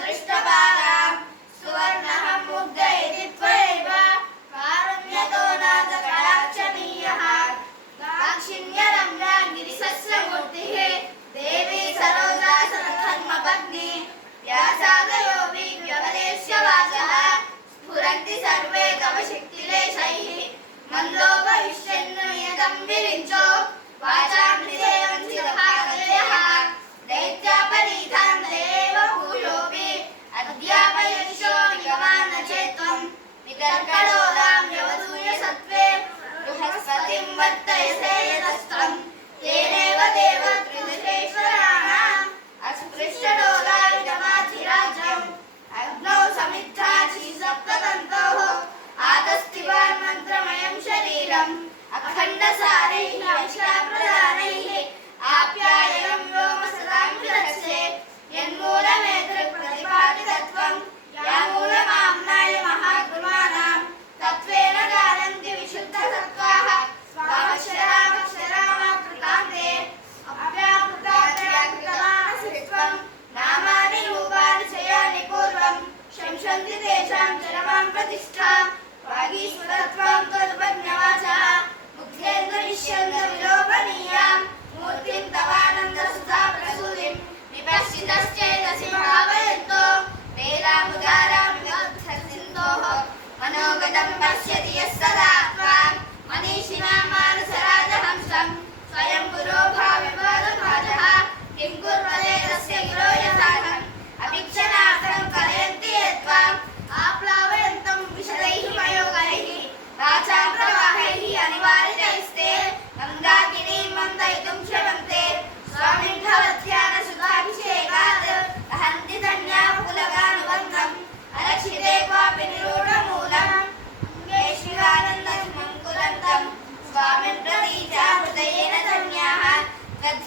दृष्टबालां सुवर्णः मुग्धयति त्वैव कारुण्यतो नाथकलाक्षणीयः दाक्षिण्यरम्याङ्गिरिसस्यमूर्तिः देवी सरोजासनधर्मपत्नी व्यासादयो व्यवदेश्यवाचः स्फुरन्ति सर्वे तव शक्तिलेशैः मन्दोपहिष्यन्नु यदं विरिञ्चो वाचामृते बृहस्पतिं वर्तयसे यतस्त्वम् तेनैव देव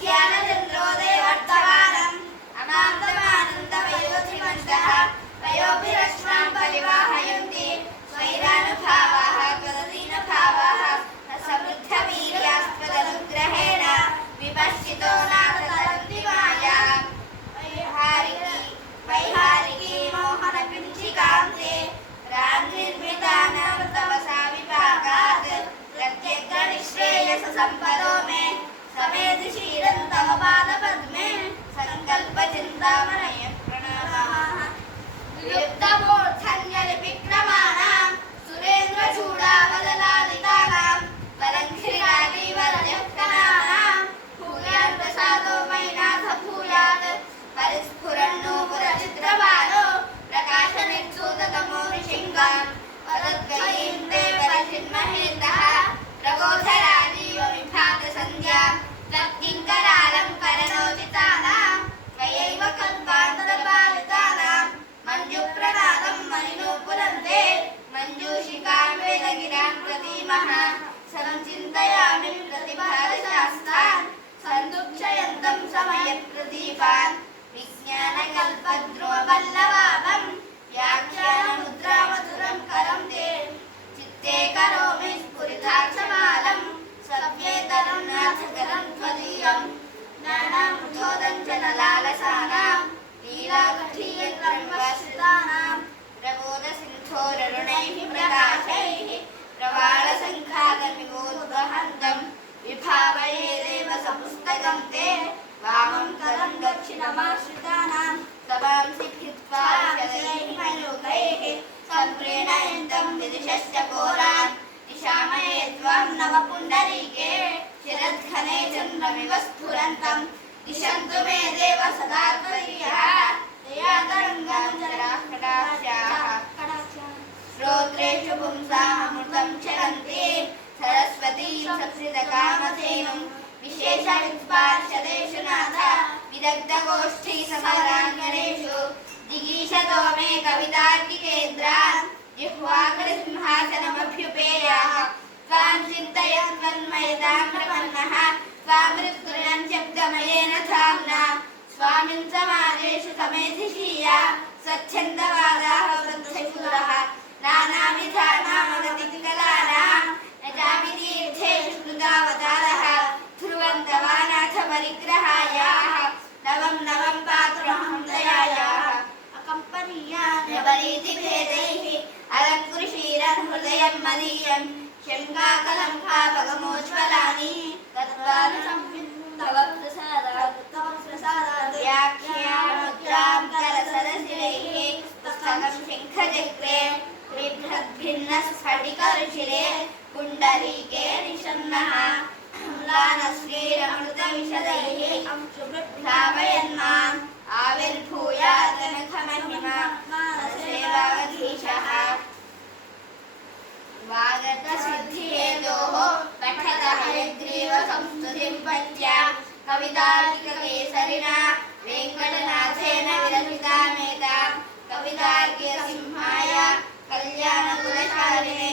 Yeah. वृंदावनय प्रणमः. संचिन्तयामि प्रतिभारशास्त्रान् सन्दुक्षयन्तं समयप्रदीपान् विज्ञानकल्पद्रुवपल्लवाभं व्याख्यानमुद्रामधुरं करं ते चित्ते करोमि स्फुरिताक्षमालं सव्येतरं नाथकरं त्वदीयं ज्ञानामृतोदं च न लालसानां लीलाकठीयत्रन्वाश्रितानां प्रबोधसिन्धोररुणैः प्रकाशैः प्रवालसङ्खातमिवोद्वहन्तं वामं करं दक्षिणमाश्रितानां तवांसि भित्त्वा शरैर्मयोगैः सम्प्रेणयन्तं विदिशश्च कोरान् निशामये त्वां नवपुण्डरीके शिरद्घने चन्द्रमिव स्फुरन्तं दिशन्तु मे देव सदा त्वदीयः दयातरङ्गं जराकटाक्षाः श्रोत्रेषु पुंसामृतं क्षरन्ति सरस्वतीं విశేష విస్పార్శదేశనాథ విదగ్ధ గోష్ఠీ సమరాంగణేషు దిగీషతో మే కవితార్కి కేంద్ర జిహ్వాగ్ర సింహాసనమభ్యుపేయాః త్వాం చింతయః తన్మయతాం ప్రపన్నః స్వామృత్కృణం శబ్దమయేన ధామ్నా స్వామిన్ సమాదేశు సమేధిషీయ స్వచ్ఛందవాదాహ వృద్ధశూరः नवं नवं पातुरहं दयायाः अकम्पनीयान्यपरीतिभेदैः अलङ्कृशीरन् हृदयं मदीयं शङ्काकलङ्कापगमोज्ज्वलानि तत्त्वानि तव प्रसादात् तव प्रसादात् व्याख्यामुद्रां करसरसिरैः पुस्तकं शङ्खचक्रे बिभ्रद्भिन्न स्फटिकरुचिरे पुण्डरीके निषन्नः श्रीरमृतविशदैः श्रावयन्माम् आविर्भूयातनखमहिमानसेवावधीशः वागतसिद्धिहेतोः पठतहरिग्रीवसंस्तुतिं पत्या कवितार्किककेसरिणा वेङ्कटनाथेन विरचितामेता कवितार्कियसिंहाय कल्याणकुलशालिने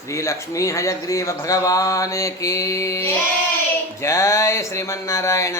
श्रीलक्ष्मी हजग्रीव भगवान की जय। श्रीमारायण.